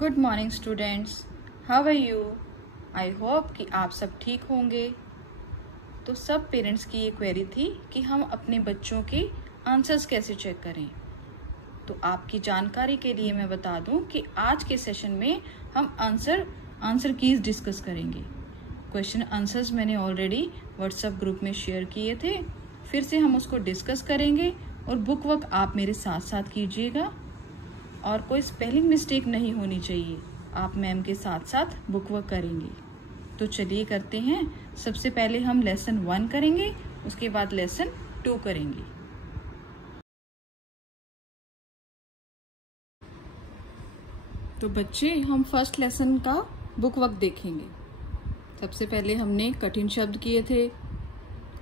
Good morning students, how are you. I hope कि आप सब ठीक होंगे। तो सब पेरेंट्स की ये क्वेरी थी कि हम अपने बच्चों के आंसर्स कैसे चेक करें। तो आपकी जानकारी के लिए मैं बता दूं कि आज के सेशन में हम आंसर कीज डिस्कस करेंगे। क्वेश्चन आंसर्स मैंने ऑलरेडी व्हाट्सएप ग्रुप में शेयर किए थे, फिर से हम उसको डिस्कस करेंगे और बुक वर्क आप मेरे साथ साथ कीजिएगा और कोई स्पेलिंग मिस्टेक नहीं होनी चाहिए। आप मैम के साथ साथ बुक वर्क करेंगे। तो चलिए करते हैं। सबसे पहले हम लेसन 1 करेंगे, उसके बाद लेसन 2 करेंगे। तो बच्चे, हम फर्स्ट लेसन का बुक वर्क देखेंगे। सबसे पहले हमने कठिन शब्द किए थे,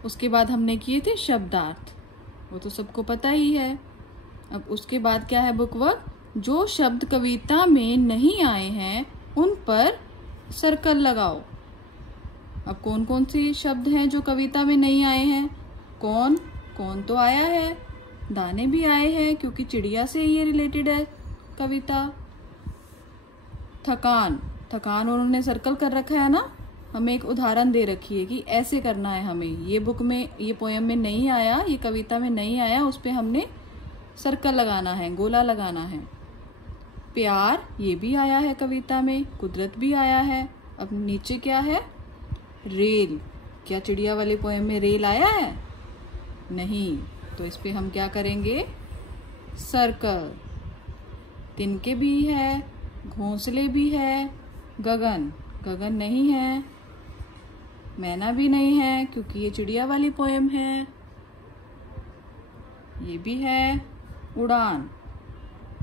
उसके बाद हमने किए थे शब्दार्थ, वो तो सबको पता ही है। अब उसके बाद क्या है बुक वर्क, जो शब्द कविता में नहीं आए हैं उन पर सर्कल लगाओ। अब कौन कौन से शब्द हैं जो कविता में नहीं आए हैं? कौन कौन तो आया है, दाने भी आए हैं क्योंकि चिड़िया से ये रिलेटेड है कविता। थकान, थकान उन्होंने सर्कल कर रखा है ना। हमें एक उदाहरण दे रखी है कि ऐसे करना है हमें। ये बुक में, ये पोयम में नहीं आया, ये कविता में नहीं आया, उस पे हमने सर्कल लगाना है, गोला लगाना है। प्यार, ये भी आया है कविता में। कुदरत भी आया है। अब नीचे क्या है? रेल। क्या चिड़िया वाले पोएम में रेल आया है? नहीं। तो इस पे हम क्या करेंगे? सर्कल। तिनके भी है, घोंसले भी है। गगन, गगन नहीं है। मैना भी नहीं है क्योंकि ये चिड़िया वाली पोएम है। ये भी है। उड़ान,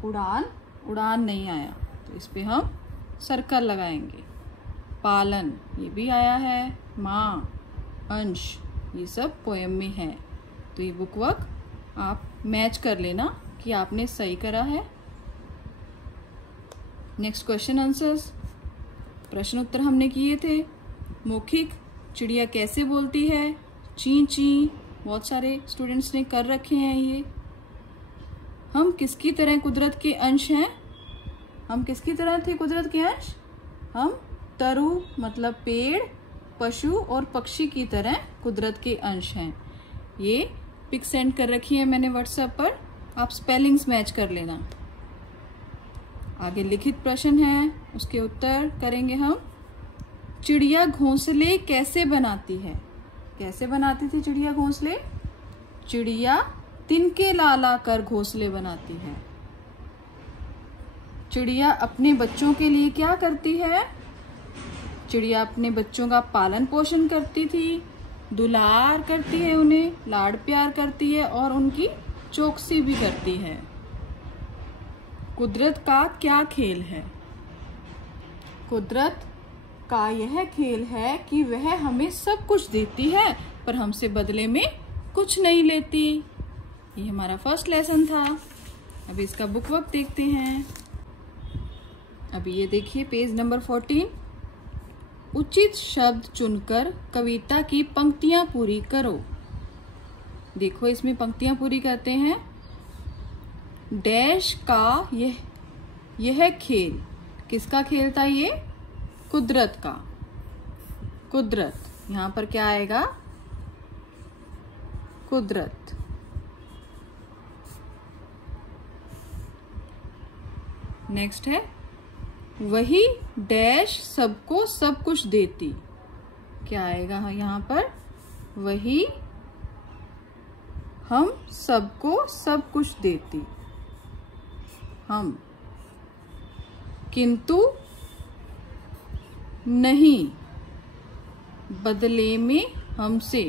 उड़ान, उड़ान नहीं आया, तो इस पे हम सर्कल लगाएंगे। पालन, ये भी आया है। माँ, अंश, ये सब पोएम में है। तो ये बुक वर्क आप मैच कर लेना कि आपने सही करा है। Next question answers. प्रश्न उत्तर हमने किए थे। मौखिक, चिड़िया कैसे बोलती है? ची ची। बहुत सारे स्टूडेंट्स ने कर रखे हैं ये। हम किसकी तरह कुदरत के अंश हैं? हम किसकी तरह थे कुदरत के अंश? हम तरु मतलब पेड़, पशु और पक्षी की तरह कुदरत के अंश हैं। ये पिक सेंड कर रखी है मैंने व्हाट्सएप पर, आप स्पेलिंग्स मैच कर लेना। आगे लिखित प्रश्न है, उसके उत्तर करेंगे हम। चिड़िया घोंसले कैसे बनाती है? कैसे बनाती थी चिड़िया घोंसले? चिड़िया तिनके ला ला कर घोंसले बनाती है। चिड़िया अपने बच्चों के लिए क्या करती है? चिड़िया अपने बच्चों का पालन पोषण करती थी, दुलार करती है, उन्हें लाड प्यार करती है और उनकी चौकसी भी करती है। कुदरत का क्या खेल है? कुदरत का यह खेल है कि वह हमें सब कुछ देती है पर हमसे बदले में कुछ नहीं लेती। ये हमारा फर्स्ट लेसन था। अभी इसका बुक वर्क देखते हैं। अभी ये देखिए पेज नंबर 14। उचित शब्द चुनकर कविता की पंक्तियां पूरी करो। देखो इसमें पंक्तियां पूरी करते हैं। डैश का यह खेल, किसका खेल था ये? कुदरत का। कुदरत, यहां पर क्या आएगा? कुदरत। नेक्स्ट है, वही डैश सबको सब कुछ देती। क्या आएगा यहाँ पर? वही हम सबको सब कुछ देती। हम, किंतु नहीं बदले में हमसे।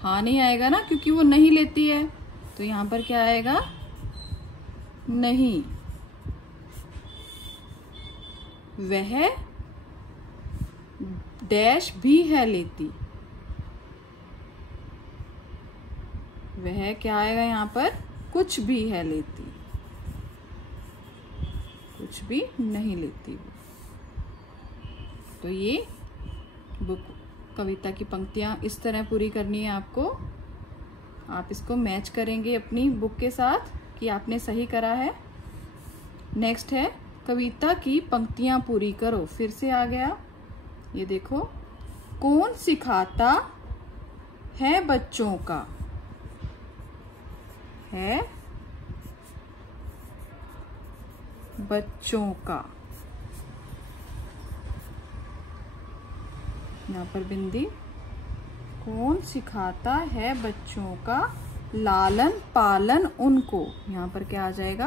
हाँ नहीं आएगा ना, क्योंकि वो नहीं लेती है। तो यहाँ पर क्या आएगा? नहीं। वह डैश भी है लेती। वह क्या आएगा यहाँ पर? कुछ भी है लेती, कुछ भी नहीं लेती। तो ये बुक कविता की पंक्तियां इस तरह पूरी करनी है आपको। आप इसको मैच करेंगे अपनी बुक के साथ कि आपने सही करा है। नेक्स्ट है कविता की पंक्तियां पूरी करो। फिर से आ गया, ये देखो, कौन सिखाता है बच्चों का, है बच्चों का, यहाँ पर बिंदी, कौन सिखाता है बच्चों का लालन पालन उनको, यहाँ पर क्या आ जाएगा,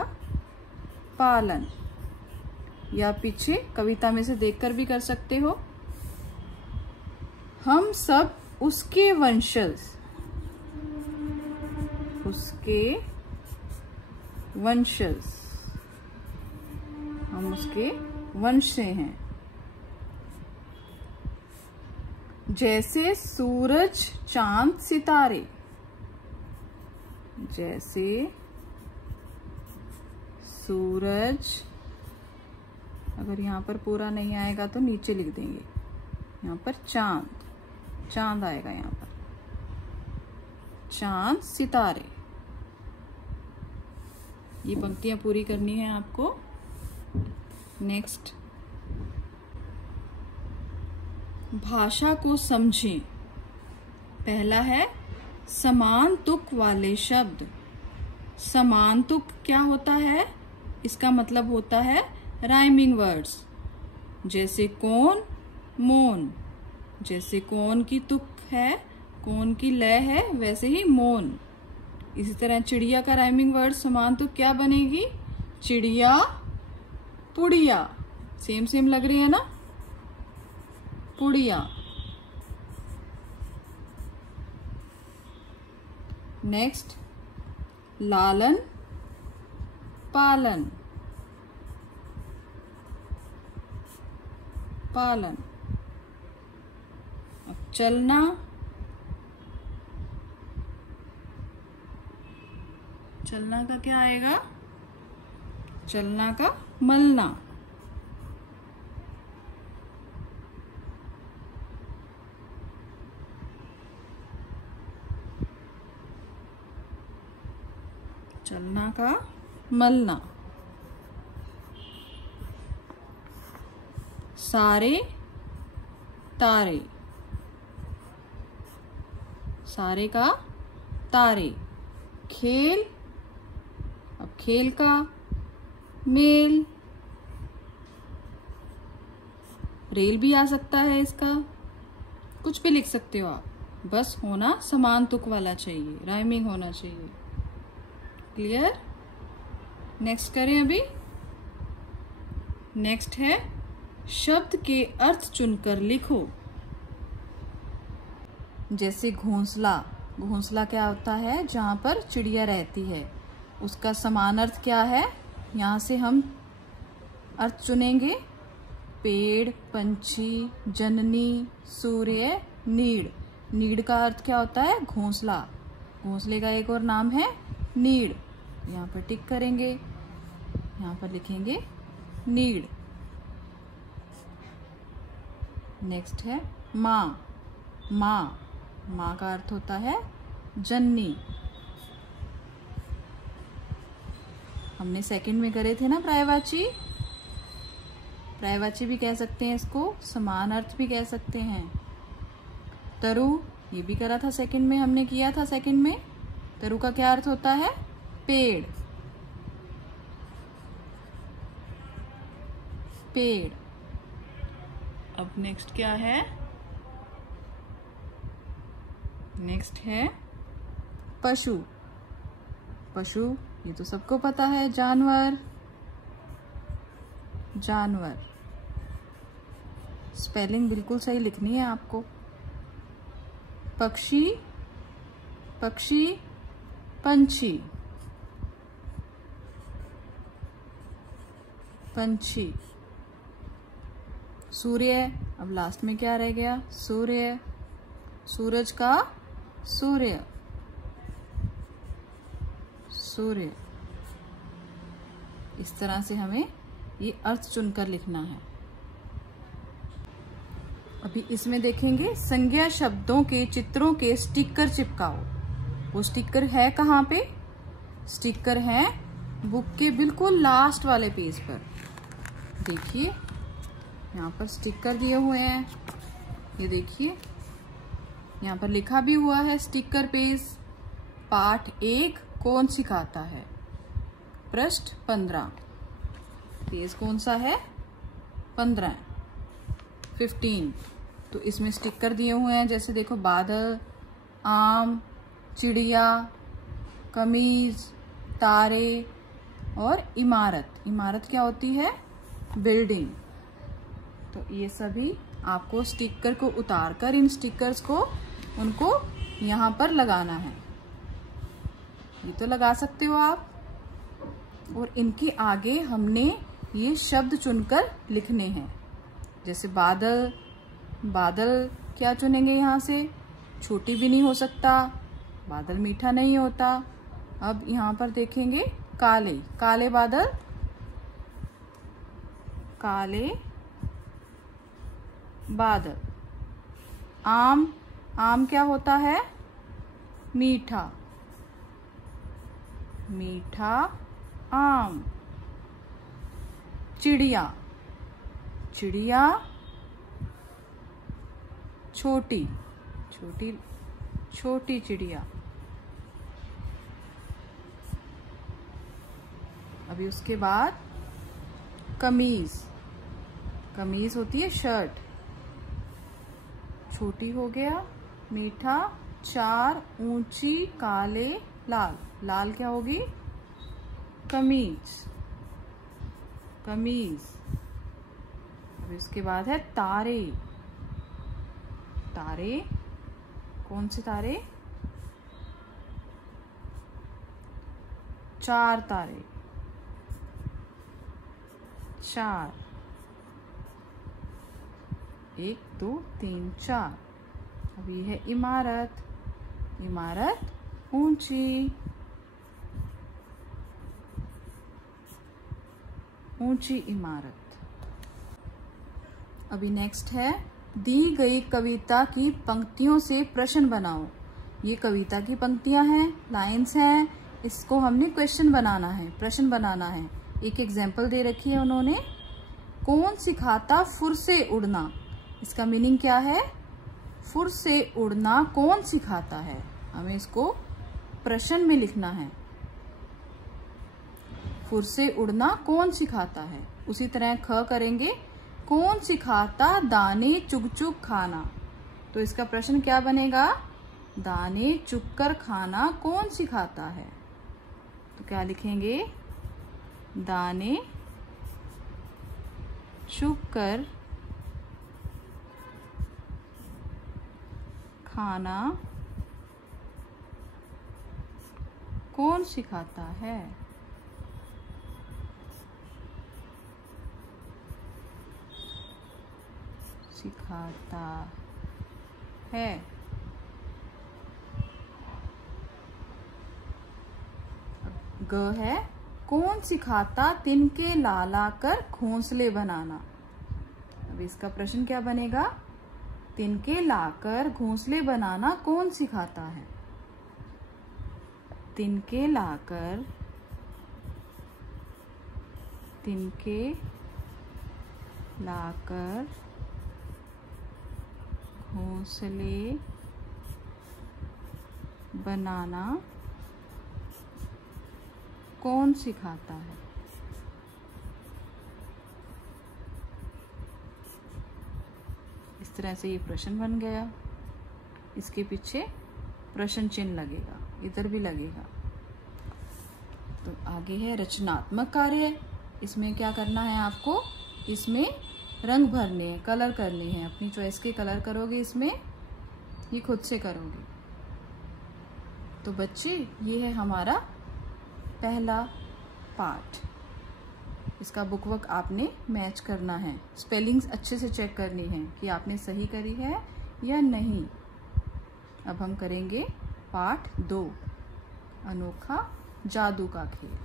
पालन। या पीछे कविता में से देखकर भी कर सकते हो, हम सब उसके वंशज, उसके वंशज, हम उसके वंश से हैं। जैसे सूरज चांद सितारे, जैसे सूरज, अगर यहाँ पर पूरा नहीं आएगा तो नीचे लिख देंगे, यहाँ पर चांद, चांद आएगा यहाँ पर, चांद सितारे। ये पंक्तियां पूरी करनी है आपको। नेक्स्ट, भाषा को समझें। पहला है समान तुक वाले शब्द। समान तुक क्या होता है? इसका मतलब होता है राइमिंग वर्ड्स, जैसे कौन, मौन। जैसे कौन की तुक है, कौन की लय है, वैसे ही मौन। इसी तरह चिड़िया का राइमिंग वर्ड समान तुक क्या बनेगी? चिड़िया, पुड़िया। सेम सेम लग रही है ना, पुड़िया। नेक्स्ट, लालन पालन, पालन। अब चलना, चलना का क्या आएगा? चलना का मलना। चलना का मलना। सारे तारे, सारे का तारे। खेल, अब खेल का मेल। रेल भी आ सकता है इसका, कुछ भी लिख सकते हो आप, बस होना समान तुक वाला चाहिए, राइमिंग होना चाहिए। क्लियर? नेक्स्ट करें अभी। नेक्स्ट है शब्द के अर्थ चुनकर लिखो। जैसे घोंसला, घोंसला क्या होता है? जहां पर चिड़िया रहती है, उसका समान अर्थ क्या है? यहां से हम अर्थ चुनेंगे। पेड़, पंछी, जननी, सूर्य, नीड़। नीड़ का अर्थ क्या होता है? घोंसला। घोंसले का एक और नाम है नीड़। यहाँ पर टिक करेंगे, यहाँ पर लिखेंगे नीड़। नेक्स्ट है माँ। माँ, माँ का अर्थ होता है जननी। हमने सेकंड में करे थे ना पर्यायवाची। पर्यायवाची भी कह सकते हैं इसको, समान अर्थ भी कह सकते हैं। तरु, ये भी करा था सेकंड में, हमने किया था सेकंड में। तरु का क्या अर्थ होता है? पेड़, पेड़। अब नेक्स्ट क्या है? नेक्स्ट है पशु। पशु, ये तो सबको पता है, जानवर, जानवर। स्पेलिंग बिल्कुल सही लिखनी है आपको। पक्षी, पक्षी, पंछी, पंछी। सूर्य, अब लास्ट में क्या रह गया? सूर्य। सूरज का सूर्य, सूर्य। इस तरह से हमें ये अर्थ चुनकर लिखना है। अभी इसमें देखेंगे संज्ञा शब्दों के चित्रों के स्टिकर चिपकाओ। वो स्टिकर है कहाँ पे? स्टिकर है बुक के बिल्कुल लास्ट वाले पेज पर। देखिए यहाँ पर स्टिकर दिए हुए हैं, ये देखिए यहाँ पर लिखा भी हुआ है स्टिकर पेज। पाठ 1 कौन सिखाता है? पृष्ठ 15। पेज कौन सा है? 15 15। तो इसमें स्टिकर दिए हुए हैं, जैसे देखो बादल, आम, चिड़िया, कमीज, तारे और इमारत। इमारत क्या होती है? बिल्डिंग। तो ये सभी आपको स्टिकर को उतारकर इन स्टिकर्स को उनको यहाँ पर लगाना है। ये तो लगा सकते हो आप। और इनके आगे हमने ये शब्द चुनकर लिखने हैं, जैसे बादल। बादल क्या चुनेंगे यहाँ से? छोटी भी नहीं हो सकता, बादल मीठा नहीं होता। अब यहाँ पर देखेंगे काले, काले बादल, काले बादल। आम, आम क्या होता है? मीठा, मीठा आम। चिड़िया, चिड़िया छोटी, छोटी, छोटी चिड़िया। अभी उसके बाद कमीज, कमीज होती है शर्ट, छोटी हो गया, मीठा, 4, ऊंची, काले, लाल। लाल क्या होगी? कमीज, कमीज। अब इसके बाद है तारे। तारे कौन से तारे? 4 तारे, 4, 1 2 3 4। अब ये है इमारत। इमारत ऊंची, ऊंची इमारत। अभी नेक्स्ट है दी गई कविता की पंक्तियों से प्रश्न बनाओ। ये कविता की पंक्तियां हैं, लाइंस हैं, इसको हमने क्वेश्चन बनाना है, प्रश्न बनाना है। एक एग्जाम्पल दे रखी है उन्होंने, कौन सिखाता फुर से उड़ना। इसका मीनिंग क्या है? फुर से उड़ना कौन सिखाता है? हमें इसको प्रश्न में लिखना है। फुर से उड़ना कौन सिखाता है? उसी तरह ख करेंगे, कौन सिखाता दाने चुग चुग खाना। तो इसका प्रश्न क्या बनेगा? दाने चुगकर खाना कौन सिखाता है? तो क्या लिखेंगे? दाने चुगकर खाना कौन सिखाता है? सिखाता है। ग है, कौन सिखाता तिनके ला ला कर घोंसले बनाना। अब इसका प्रश्न क्या बनेगा? तिनके लाकर घोंसले बनाना कौन सिखाता है? तिनके लाकर, तिनके लाकर घोंसले बनाना कौन सिखाता है? इस तरह से ये प्रश्न बन गया। इसके पीछे प्रश्न चिन्ह लगेगा, इधर भी लगेगा। तो आगे है रचनात्मक कार्य। इसमें क्या करना है आपको? इसमें रंग भरने हैं, कलर करने हैं, अपनी चॉइस के कलर करोगे। इसमें ये खुद से करोगे। तो बच्चे, ये है हमारा पहला पार्ट। इसका बुकवर्क आपने मैच करना है, स्पेलिंग्स अच्छे से चेक करनी है कि आपने सही करी है या नहीं। अब हम करेंगे पार्ट 2, अनोखा जादू का खेल।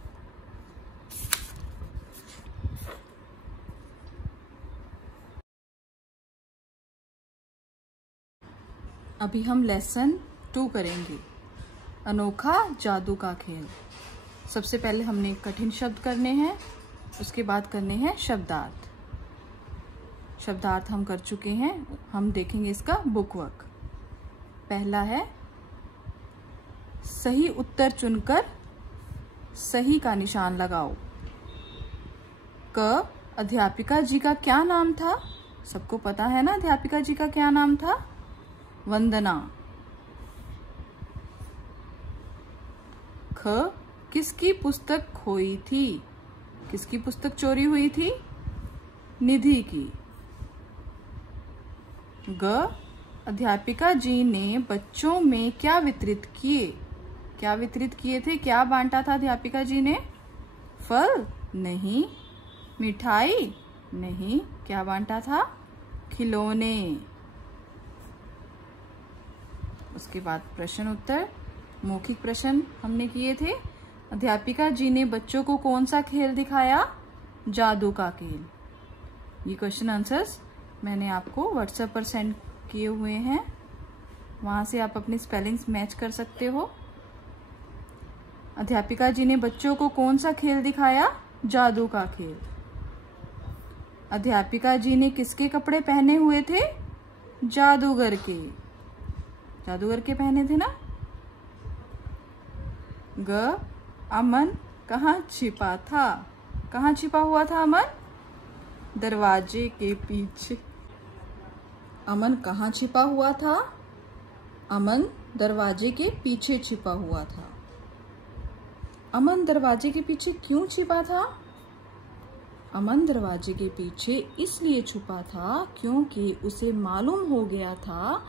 अभी हम लेसन 2 करेंगे, अनोखा जादू का खेल। सबसे पहले हमने कठिन शब्द करने हैं, उसके बाद करने हैं शब्दार्थ। शब्दार्थ हम कर चुके हैं, हम देखेंगे इसका बुक वर्क। पहला है सही उत्तर चुनकर सही का निशान लगाओ। क अध्यापिका जी का क्या नाम था? सबको पता है ना अध्यापिका जी का क्या नाम था? वंदना। ख किसकी पुस्तक खोई थी? किसकी पुस्तक चोरी हुई थी? निधि की। ग अध्यापिका जी ने बच्चों में क्या वितरित किए? क्या वितरित किए थे? क्या बांटा था अध्यापिका जी ने? फल? नहीं। मिठाई? नहीं। क्या बांटा था? खिलौने। उसके बाद प्रश्न उत्तर, मौखिक प्रश्न हमने किए थे। अध्यापिका जी ने बच्चों को कौन सा खेल दिखाया? जादू का खेल। ये क्वेश्चन आंसर्स मैंने आपको व्हाट्सएप पर सेंड किए हुए हैं, वहां से आप अपनी स्पेलिंग्स मैच कर सकते हो। अध्यापिका जी ने बच्चों को कौन सा खेल दिखाया? जादू का खेल। अध्यापिका जी ने किसके कपड़े पहने हुए थे? जादूगर के। जादूगर के पहने थे ना। ग अमन कहाँ छिपा था? कहाँ छिपा हुआ था अमन? दरवाजे के पीछे। अमन कहाँ छिपा हुआ था? अमन दरवाजे के पीछे छिपा हुआ था। अमन दरवाजे के पीछे क्यों छिपा था? अमन दरवाजे के पीछे इसलिए छुपा था क्योंकि उसे मालूम हो गया था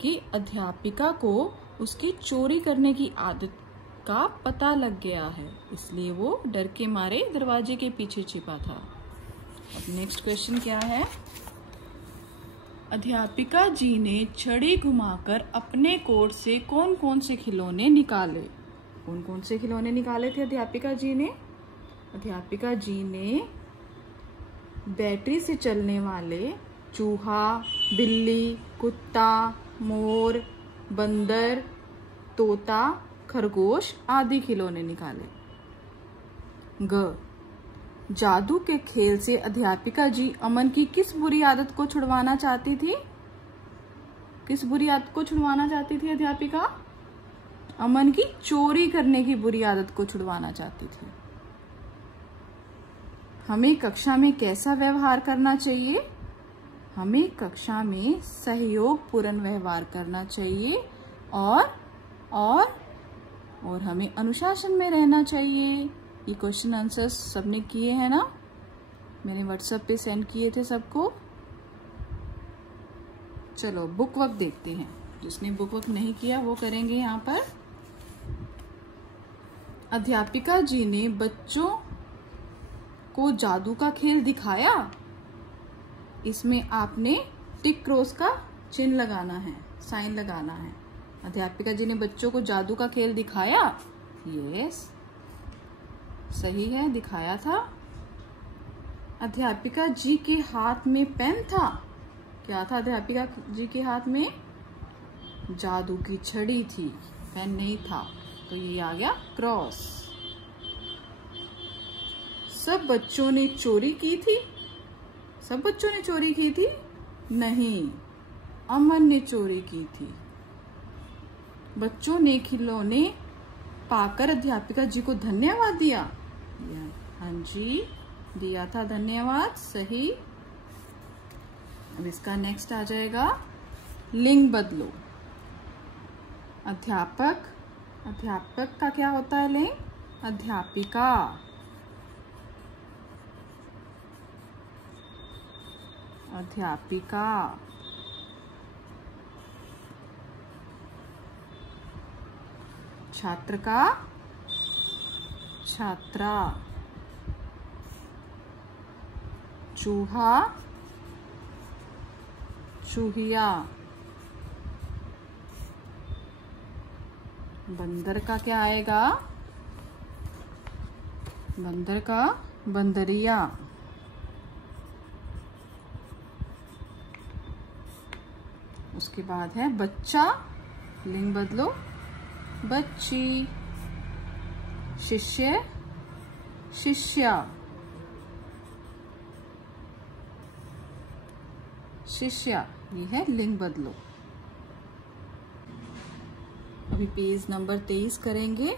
कि अध्यापिका को उसकी चोरी करने की आदत का पता लग गया है, इसलिए वो डर के मारे दरवाजे के पीछे छिपा था। अब नेक्स्ट क्वेश्चन क्या है? अध्यापिका जी ने छड़ी घुमाकर अपने कोट से कौन कौन से खिलौने निकाले? कौन कौन से खिलौने निकाले थे अध्यापिका जी ने? अध्यापिका जी ने बैटरी से चलने वाले चूहा, बिल्ली, कुत्ता, मोर, बंदर, तोता, खरगोश आदि खिलौने निकाले। ग जादू के खेल से अध्यापिका जी अमन की किस बुरी आदत को छुड़वाना चाहती थी? किस बुरी आदत को छुड़वाना चाहती थी अध्यापिका? अमन की चोरी करने की बुरी आदत को छुड़वाना चाहती थी। हमें कक्षा में कैसा व्यवहार करना चाहिए? हमें कक्षा में सहयोगपूर्ण व्यवहार करना चाहिए और हमें अनुशासन में रहना चाहिए। ये क्वेश्चन आंसर्स सबने किए हैं ना? मैंने व्हाट्सएप पे सेंड किए थे सबको। चलो बुक वर्क देखते हैं। जिसने बुक वर्क नहीं किया वो करेंगे यहाँ पर। अध्यापिका जी ने बच्चों को जादू का खेल दिखाया। इसमें आपने टिक क्रॉस का चिन्ह लगाना है, साइन लगाना है। अध्यापिका जी ने बच्चों को जादू का खेल दिखाया। यस, सही है, दिखाया था। अध्यापिका जी के हाथ में पेन था। क्या था अध्यापिका जी के हाथ में? जादू की छड़ी थी, पेन नहीं था, तो ये आ गया क्रॉस। सब बच्चों ने चोरी की थी। सब बच्चों ने चोरी की थी? नहीं, अमन ने चोरी की थी। बच्चों ने खिलौने पाकर अध्यापिका जी को धन्यवाद दिया। हाँ जी, दिया था धन्यवाद, सही। अब इसका नेक्स्ट आ जाएगा लिंग बदलो। अध्यापक, अध्यापक का क्या होता है लिंग? अध्यापिका। अध्यापिका। छात्र का छात्रा। चूहा चूहिया। बंदर का क्या आएगा? बंदर का बंदरिया। उसके बाद है बच्चा, लिंग बदलो, बच्ची। शिष्य शिष्या। शिष्या, ये है लिंग बदलो। अभी पेज नंबर 23 करेंगे।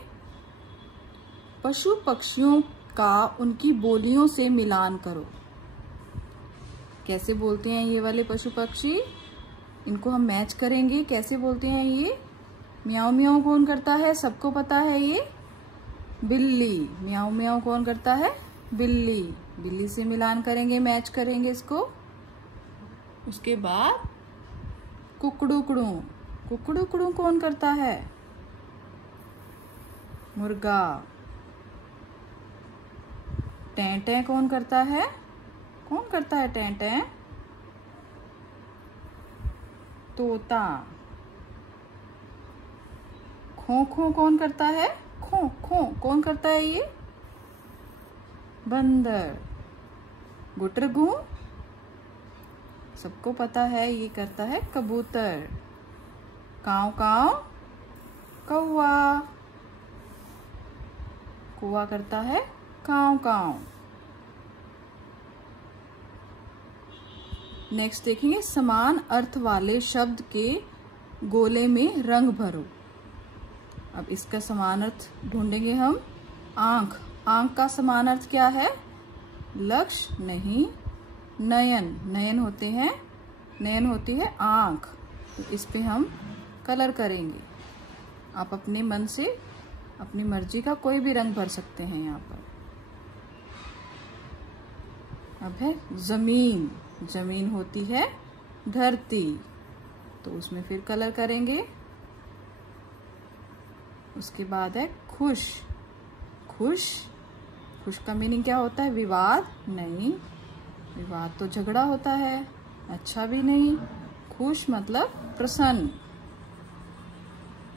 पशु पक्षियों का उनकी बोलियों से मिलान करो। कैसे बोलते हैं ये वाले पशु पक्षी, इनको हम मैच करेंगे। कैसे बोलते हैं ये? म्याऊ म्याऊ कौन करता है? सबको पता है, ये बिल्ली। म्याऊ म्याऊ कौन करता है? बिल्ली। बिल्ली से मिलान करेंगे, मैच करेंगे इसको। उसके बाद कुकड़ुकड़ू। कुकड़ुकड़ू कौन करता है? मुर्गा। टें कौन करता है? कौन करता है टें? तोता। खो खो कौन करता है? खो खो कौन करता है ये? बंदर। गुटरगू, सबको पता है ये करता है कबूतर। काव काव, कौवा। कौवा करता है काव काव। नेक्स्ट देखेंगे, समान अर्थ वाले शब्द के गोले में रंग भरो। अब इसका समान अर्थ ढूंढेंगे हम। आंख। आंख का समान अर्थ क्या है? लक्ष्य नहीं, नयन। नयन होते हैं, नयन होती है आंख। तो इस पे हम कलर करेंगे। आप अपने मन से अपनी मर्जी का कोई भी रंग भर सकते हैं यहाँ पर। अब है जमीन। जमीन होती है धरती, तो उसमें फिर कलर करेंगे। उसके बाद है खुश। खुश, खुश का मीनिंग क्या होता है? विवाद नहीं, विवाद तो झगड़ा होता है, अच्छा भी नहीं। खुश मतलब प्रसन्न।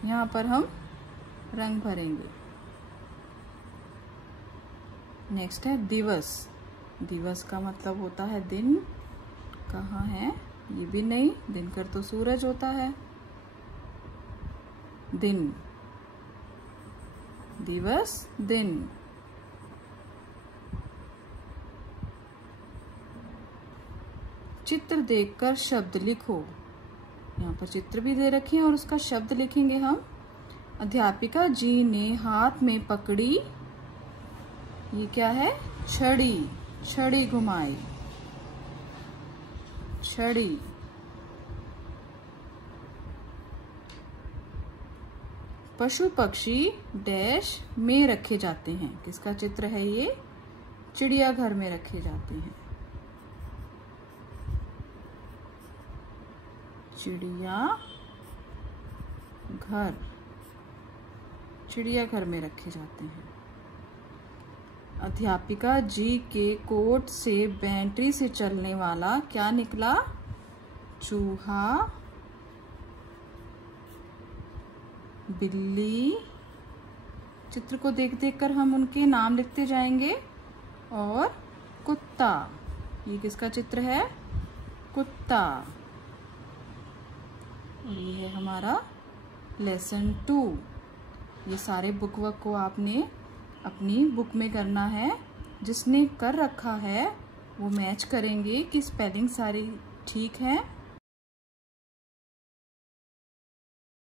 यहाँ पर हम रंग भरेंगे। नेक्स्ट है दिवस। दिवस का मतलब होता है दिन। कहाँ है? ये भी नहीं, दिनकर तो सूरज होता है। दिन, दिवस, दिन। चित्र देखकर शब्द लिखो। यहाँ पर चित्र भी दे रखे हैं और उसका शब्द लिखेंगे हम। अध्यापिका जी ने हाथ में पकड़ी, ये क्या है? छड़ी। छड़ी घुमाई, छड़ी। पशु पक्षी डैश में रखे जाते हैं। किसका चित्र है ये? चिड़ियाघर में रखे जाते हैं। चिड़िया घर, चिड़ियाघर में रखे जाते हैं। अध्यापिका जी के कोट से बैटरी से चलने वाला क्या निकला? चूहा, बिल्ली। चित्र को देख देख कर हम उनके नाम लिखते जाएंगे। और कुत्ता, ये किसका चित्र है? कुत्ता। ये है हमारा लेसन 2। ये सारे बुक वर्क को आपने अपनी बुक में करना है। जिसने कर रखा है वो मैच करेंगे कि स्पेलिंग सारी ठीक है।